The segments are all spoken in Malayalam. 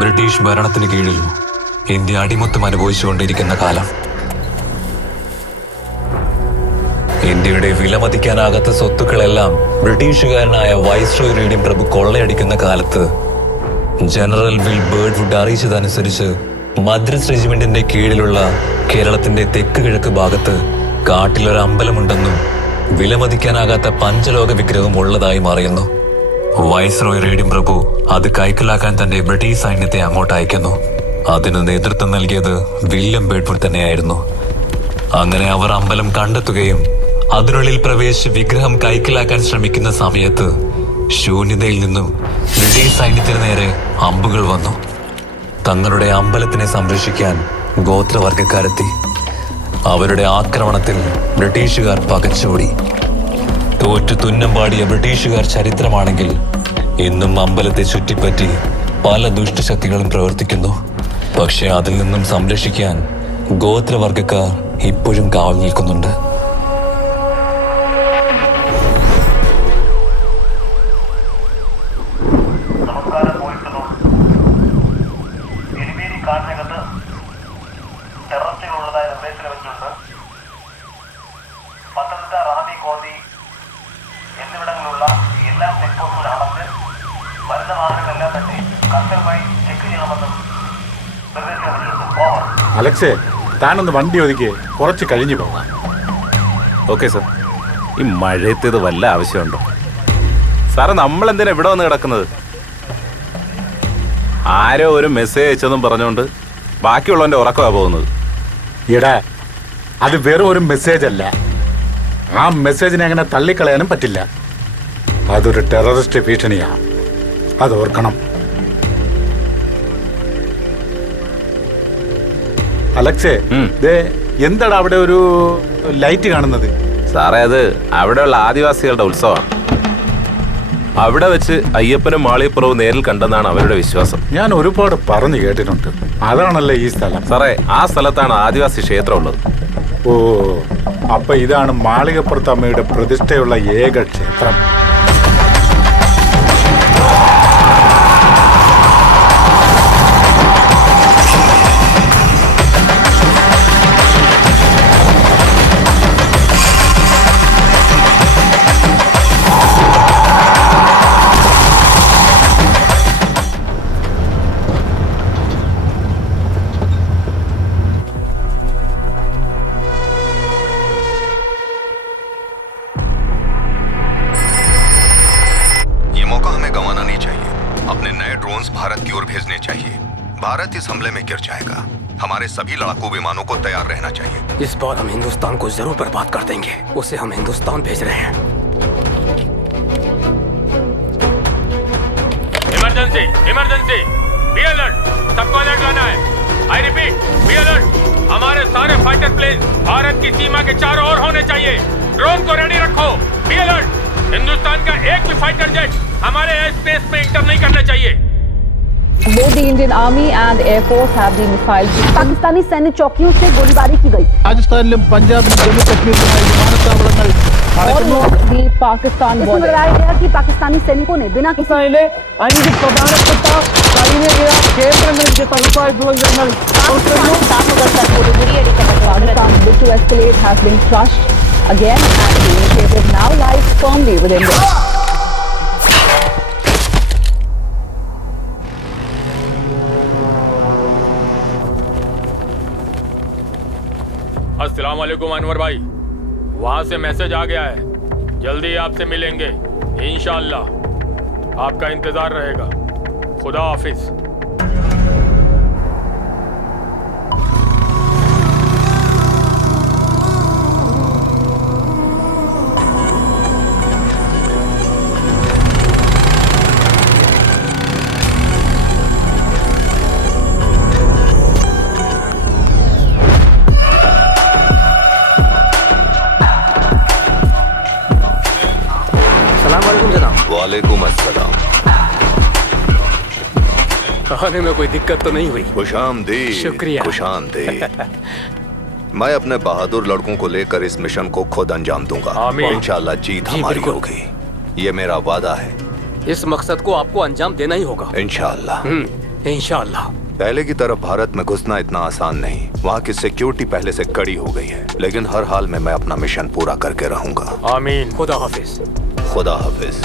ബ്രിട്ടീഷ് ഭരണത്തിന് കീഴിൽ ഇന്ത്യ അടിമത്തം അനുഭവിച്ചുകൊണ്ടിരിക്കുന്ന കാലം. ഇന്ത്യയുടെ വിലമതിക്കാനാകാത്ത സ്വത്തുക്കളെല്ലാം ബ്രിട്ടീഷുകാരനായ വൈസ്രോയ് റീഡിയം പ്രഭു കൊള്ളയടിക്കുന്ന കാലത്ത് ജനറൽ വിൽ ബേർഡ്വുഡ് അറിയിച്ചതനുസരിച്ച് മദ്രസ് റെജിമെന്റിന്റെ കീഴിലുള്ള കേരളത്തിന്റെ തെക്ക് കിഴക്ക് ഭാഗത്ത് കാട്ടിലൊരു അമ്പലമുണ്ടെന്നും വിലമതിക്കാനാകാത്ത പഞ്ചലോക വിഗ്രഹം ഉള്ളതായും അറിയുന്നു. വൈസ്രോയ് റീഡിയം പ്രഭു അത് കൈക്കലാക്കാൻ തന്റെ ബ്രിട്ടീഷ് സൈന്യത്തെ അങ്ങോട്ട് അയക്കുന്നു. അതിന് നേതൃത്വം നൽകിയത് വില്യം ബേർഡ്വുഡ് തന്നെയായിരുന്നു. അങ്ങനെ അവർ അമ്പലം കണ്ടെത്തുകയും അതിനുള്ളിൽ പ്രവേശിച്ച് വിഗ്രഹം കൈക്കലാക്കാൻ ശ്രമിക്കുന്ന സമയത്ത് ശൂന്യതയിൽ നിന്നും ബ്രിട്ടീഷ് സൈന്യത്തിന് നേരെ അമ്പുകൾ വന്നു. തങ്ങളുടെ അമ്പലത്തിനെ സംരക്ഷിക്കാൻ ഗോത്രവർഗക്കാരെത്തി. അവരുടെ ആക്രമണത്തിൽ ബ്രിട്ടീഷുകാർ പകച്ചോടി. തോറ്റു തുന്നം പാടിയ ബ്രിട്ടീഷുകാർ ചരിത്രമാണെങ്കിൽ ഇന്നും അമ്പലത്തെ ചുറ്റിപ്പറ്റി പല ദുഷ്ടശക്തികളും പ്രവർത്തിക്കുന്നു. പക്ഷെ അതിൽ നിന്നും സംരക്ഷിക്കാൻ ഗോത്രവർഗക്കാർ ഇപ്പോഴും കാവൽ നിൽക്കുന്നുണ്ട്. അലക്സേ, താനൊന്ന് വണ്ടി ഒതുക്കി കുറച്ച് കഴിഞ്ഞു പോകാം. Okay sir. ഈ മഴയത്ത് ഇത് വല്ല ആവശ്യമുണ്ടോ സാറേ? നമ്മളെന്തിനാ ഇവിടെ വന്ന് കിടക്കുന്നത്? ആരോ ഒരു മെസ്സേജ് അയച്ചെന്നും പറഞ്ഞുകൊണ്ട് ബാക്കിയുള്ളവൻ്റെ ഉറക്കമാണ് പോകുന്നത്. ഇടാ, അത് വെറും ഒരു മെസ്സേജ് അല്ല. ആ മെസ്സേജിനെ അങ്ങനെ തള്ളിക്കളയാനും പറ്റില്ല. അതൊരു ടെററിസ്റ്റ് ഭീഷണിയാണ്, അത് ഓർക്കണം. അലക്സേ, എന്താടാ അവിടെ ഒരു ലൈറ്റ് കാണുന്നത്? സാറേ, അത് അവിടെയുള്ള ആദിവാസികളുടെ ഉത്സവമാണ്. അവിടെ വെച്ച് അയ്യപ്പനും മാളികപ്പുറവും നേരിൽ കണ്ടെന്നാണ് അവരുടെ വിശ്വാസം. ഞാൻ ഒരുപാട് പറഞ്ഞു കേട്ടിട്ടുണ്ട്. അതാണല്ലേ ഈ സ്ഥലം? സാറേ, ആ സ്ഥലത്താണ് ആദിവാസി ക്ഷേത്രം ഉള്ളത്. ഓ, അപ്പൊ ഇതാണ് മാളികപ്പുറത്ത് അമ്മയുടെ പ്രതിഷ്ഠയുള്ള ഏക ക്ഷേത്രം. भारत इस हमले में गिर जाएगा. हमारे सभी लड़ाकू विमानों को तैयार रहना चाहिए. इस बार हम हिंदुस्तान को जरूर बर्बाद कर देंगे. उसे हम हिंदुस्तान भेज रहे हैं. Emergency, emergency, be alert. सबको अलर्ट रहना है. I repeat, be alert. हमारे सारे फाइटर प्लेन भारत की सीमा के चारों ओर होने चाहिए. ड्रोन को रेडी रखो. Be alert. हिंदुस्तान का एक भी फाइटर जेट हमारे एयर स्पेस में इंटर नहीं करना चाहिए. Both the Indian Army and Air Force have been missiles. Pakistani സൈന്യ ചौकियों से गोलीबारी की गई. രാജസ്ഥാനിലും പഞ്ചാബിലും ജമ്മു കശ്മീരിലുമായി വിമാനത്താവളങ്ങൾ അടയ്ക്കുന്നു. The Pakistan border. बताया गया कि पाकिस्तानी सैनिकों ने बिना किसी 5 പ്രധാനപ്പെട്ട സൈനിക കേന്ദ്രങ്ങൾക്ക് തലപ്പായിട്ടുള്ള ജനങ്ങൾ Pakistan's bid to escalate has been crushed again, and the initiative now lies firmly within the अस्सलाम वालेकुम अनवर भाई, वहाँ से मैसेज आ गया है. जल्दी आपसे मिलेंगे इंशाअल्लाह. आपका इंतजार रहेगा. खुदा हाफिज. वालेकुम अस्सलाम. खाने में कोई दिक्कत तो नहीं हुई? खुशामदीद. शुक्रिया. खुशामदीद. मैं अपने बहादुर लड़कों को लेकर इस मिशन को खुद अंजाम दूंगा. इंशाअल्लाह जीत हमारी होगी. ये मेरा वादा है. इस मकसद को आपको अंजाम देना ही होगा. इंशाअल्लाह. इंशाअल्लाह। पहले की तरह भारत में घुसना इतना आसान नहीं। वहाँ की सिक्योरिटी पहले से कड़ी हो गई है, लेकिन हर हाल में मैं अपना मिशन पूरा करके रहूंगा। आमीन। खुदा हाफिज। खुदा हाफिज।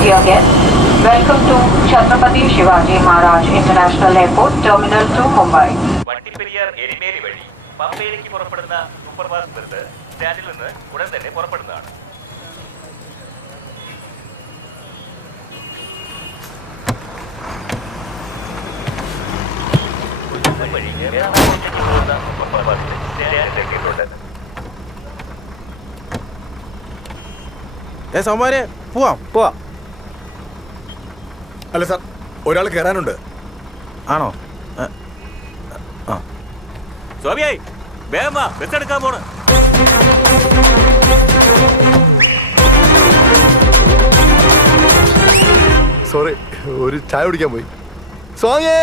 Dear guests, welcome to Chhatrapati Shivaji Maharaj International Airport, Terminal 2, Mumbai. Vandiperiyar Erumeli വഴി പമ്പയിലേക്ക് പുറപ്പെടുന്ന സൂപ്പർഫാസ്റ്റ് ബസ് സ്റ്റാൻഡിൽ നിന്ന് ഉടൻ തന്നെ പുറപ്പെടുന്നതാണ്. വഴി എറണാകുളത്തേക്ക് പോകുന്ന സൂപ്പർഫാസ്റ്റ് സ്റ്റാൻഡിലേക്ക് എത്തിയിട്ടുണ്ട്. പോവാം. അല്ല സാർ, ഒരാൾ കയറാനുണ്ട്. ആണോ? സ്വാമിയായി വേഗം വാ, ബസ് എടുക്കാൻ പോണ്. സോറി, ഒരു ചായ കുടിക്കാൻ പോയി. സ്വാമിയേ